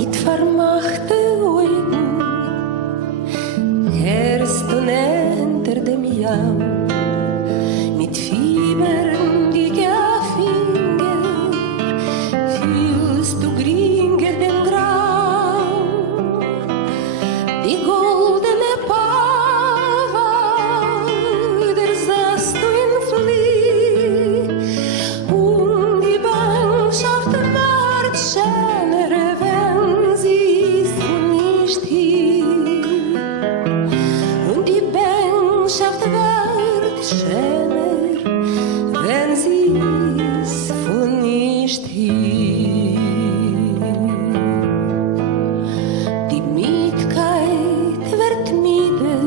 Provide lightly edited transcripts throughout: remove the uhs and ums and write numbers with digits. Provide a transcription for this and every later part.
mit vermachten Augen hörst du hinter dem Jamm mit fieberndigen Finger fühlst du gringer dem Grau die goldene Pava der saßt du in Flieh und die Bangschaft ward schöner wenn sie ist nicht hier und die Bangschaft ward schöner wenn sie ist nicht hier die Mietkeit wird mieder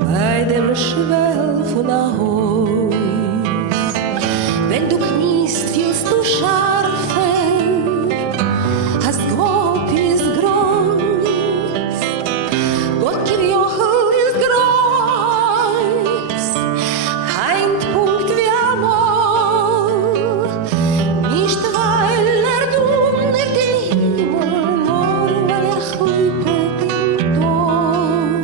bei dem Schwell von der Haus. Wenn du kniest, fühlst du scharfer, hast Gott ist groß, Gott Kirjochel ist groß, ein Punkt wie Amor, nicht weil dundert den Himmel, nur weil klippet im Ton.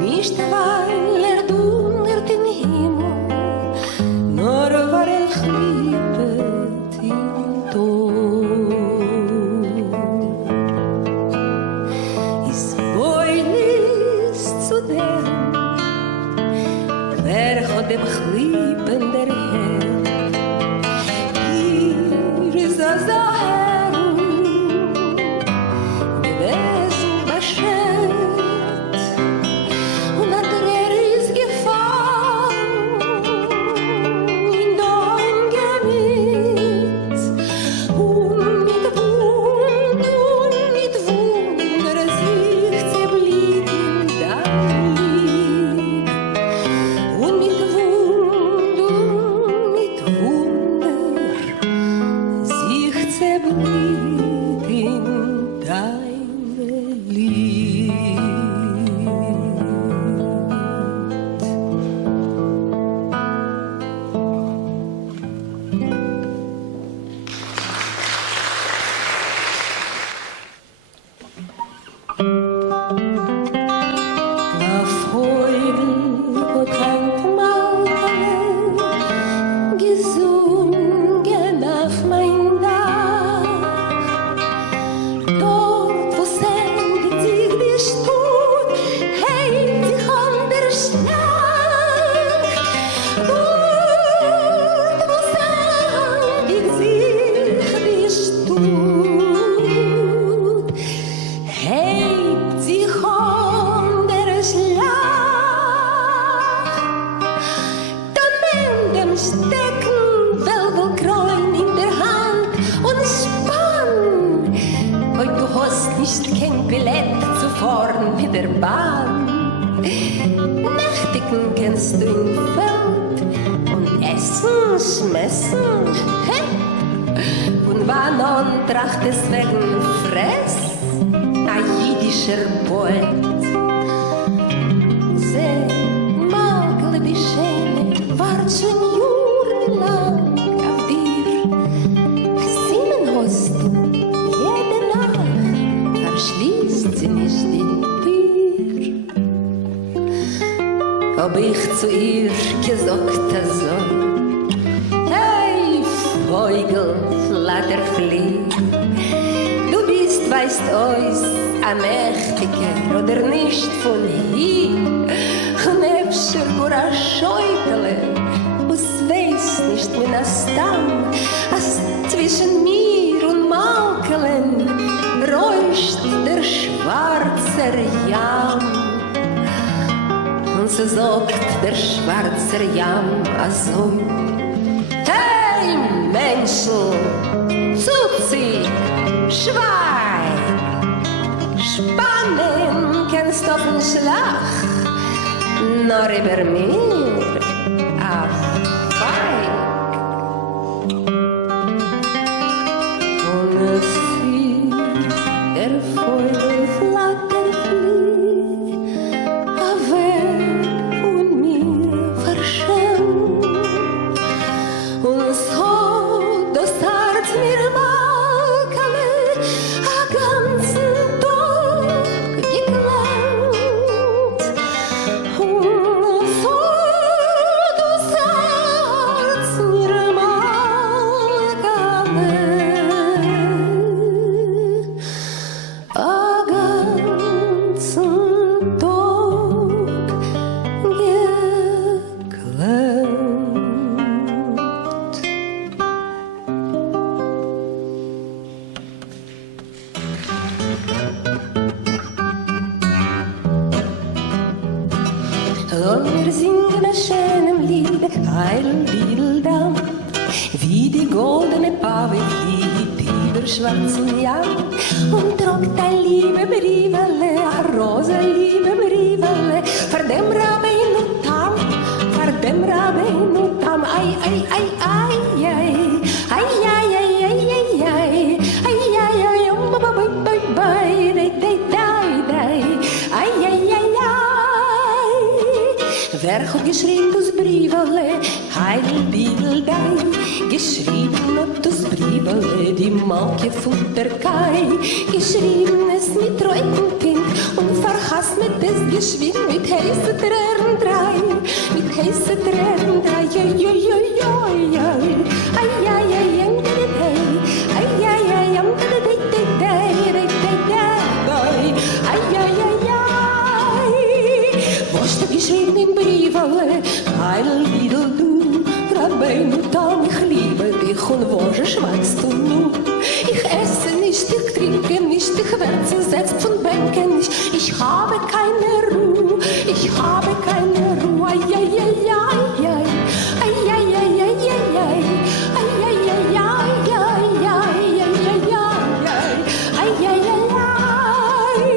Nicht weil dundert den Himmel, nur weil klippet im Ton. Is boilis zu dem, wer hat dem klippen der Herr. Hier ist das der Herr, gewesen beschert, und hat ist gefallen in dein Gemüt und mit Wunder sich zerblieb in dein Lieb und mit Wunder sich zerblieb in dein Lieb. Der Vogel hat manchmal gesungen auf mein Dach. Dort, wo sendet sich die Stut, hebt sich an der Schlag. Dort, wo sendet sich die Stut, hebt sich an der Schlag. Dann nimm dem Stecken Welwelkreun in der Hand und spann. Heut du hast nicht kein Billett zu vorn mit der Bahn. Nächtigen kennst du im Feld und essen, schmessen. Hä? Und wann antracht es wegen Fress? A jüdischer Poet. Seh, Magel, die Schöne, wart schon jahrelang auf dir. Sinnen hast du jede Nacht, verschließt sie nicht die Tür. Hab ich zu ihr gesagt, so, hey, Vogel, Flatterflieh, du bist, weißt euch, ein Mächtiger oder nicht von hier. Und öfter nur ein Schäuble, was weiß nicht mit einer Stamm, als zwischen mir und Malkelen räuscht der schwarze Jamm. Und so sagt der schwarze Jamm also, hey Menschen, Zuzi, Schwein, Spannen kennst auf den Schlag, nur über mir, auf Feig. Und es sieht der Vogel Flatterflieh, weg von mir verschämt. Und so das Herz mir Malkele Heideldam, wie die goldene Pave fliegt über schwarzen Jan und trockt ein liebe Brivele, a rosa liebe Brivele, vor dem Rabbeinu-Tam, ai, ai, ai, ai, ai, ai, ai, ai, ai, ai, ai, ai, ai, ai, bye, bye, bye, dai, dai, dai, dai, ai, ai, ai, ai. Wer hat geschrieben das Brivele, Heidel, Bidel, Dei, geschrieben hat das Brivele, die Malke von der Kai, geschrieben es mit Reutenpink und verhasst mit es geschwind mit heiße Tränen drei, mit heiße Tränen drei, joi, joi, joi, joi, joi, ai, ai, ai, ai, ai, ai, ai, ai, ai, ai, ai, ai, was da geschrieben im Brivele, Heidel, Bidel, du, Rabbeinu-Tam, ich liebe dich und wo schweigst du nun? Ich esse nicht, ich trinke nicht, ich werde zersetzt von Bänken nicht. Ich habe keine Ruhe, ich habe keine Ruhe. Ai, ai, ai, ai, ai, ai, ai, ai, ai, ai, ai, ai, ai, ai, ai, ai, ai, ai, ai, ai.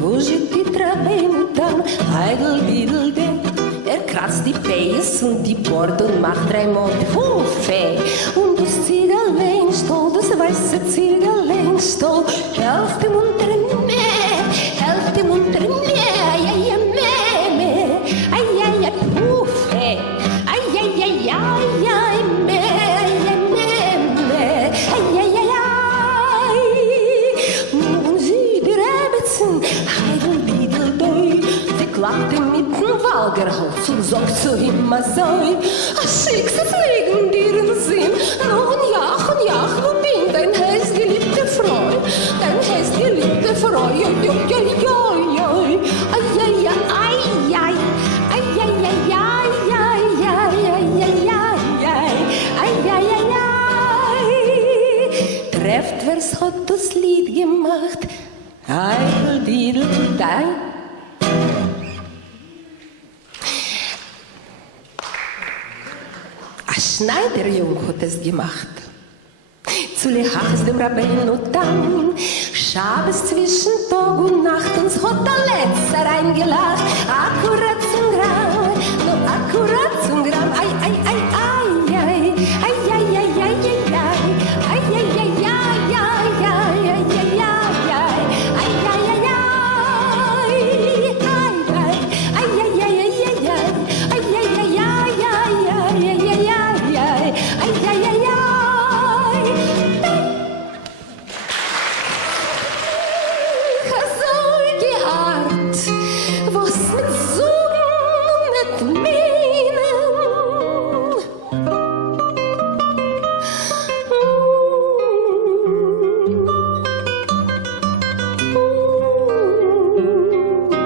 Wo steht die Rabbeinu-Tam, Heidel, Bidel, Dei, kratzt die Päs und die Bord und macht 3 Monate Hufe. Und das Ziegeleinstoll, das weiße Ziegeleinstoll, helft dem unteren Mäh, helft dem unteren Mäh, ai, ai, ai, Mäh, Mäh, ai, ai, ai, Hufe, ai, ai, ai, ai, ai, Mäh, ai, ai, Mäh, Mäh, ai, ai, ai, ai. Nun sie die Rebetzen, Heidel, Bidel, Dei, sie klappte mit dem Walgerholz und sagt zu ihm, Masoi, schickst es liegen dir in Sinn, nun ja, wo bin dein heißgeliebte Frau, dein heißgeliebte Frau, joi, joi, joi, joi, joi, ai, ai, ai, ai, ai, ai, ai, ai, ai, ai, ai, ai, ai, ai, ai. Trefft, wer's hat das Lied gemacht, Heidel, Bidel, Dei. Ein Schneiderjung hat es gemacht. Zu Lehachs dem Rabbeinu-Tam, Schabes zwischen Tag und Nacht, uns hat der Letzter reingelacht. Akkurat zum Gramm, nur akkurat zum Gramm, ai, ai, ai, ai, ai, ai, ai, ai, ai, ai, ai, ai, ai, ai, ai, ai, ai, ai, ai,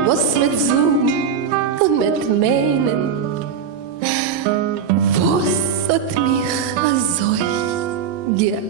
was mit Zoom und mit Meinen, was hat mich so geehrt.